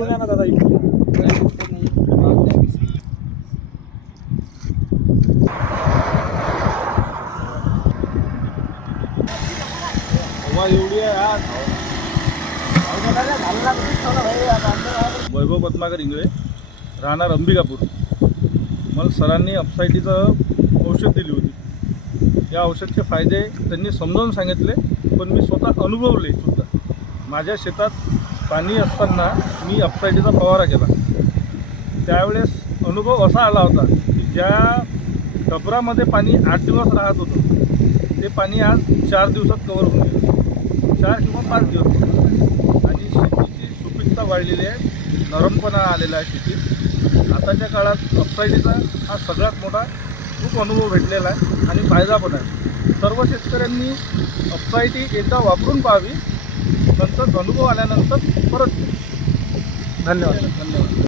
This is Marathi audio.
इकडून या ना दादा, इकडून हवा एवढी आहे आज. वैभव पद्माकर इंगळे, राहणार अंबिकापूर. मला सरांनी अपसायटीचं औषध दिली होती. या औषधचे फायदे त्यांनी समजावून सांगितले, पण मी स्वतः अनुभवले सुद्धा. माझ्या शेतात पाणी असताना मी अपसायटीचा फवारा केला. त्यावेळेस अनुभव असा आला होता की ज्या टबरामध्ये पाणी 8 दिवस राहत होतं ते पाणी आज 4 दिवसात कव्हर होऊन गेलं. 4 किंवा 5 दिवस. आणि शेतीची सुपीकता वाढलेली आहे, नरमपणा आलेला आहे शेतीत. आताच्या काळात अपसायटीचा हा सगळ्यात मोठा खूप अनुभव भेटलेला आहे आणि फायदा पण आहे. सर्व शेतकऱ्यांनी अपसायटी एकदा वापरून पाहावी, नंतर अनुभव आल्यानंतर परत. धन्यवाद. धन्यवाद.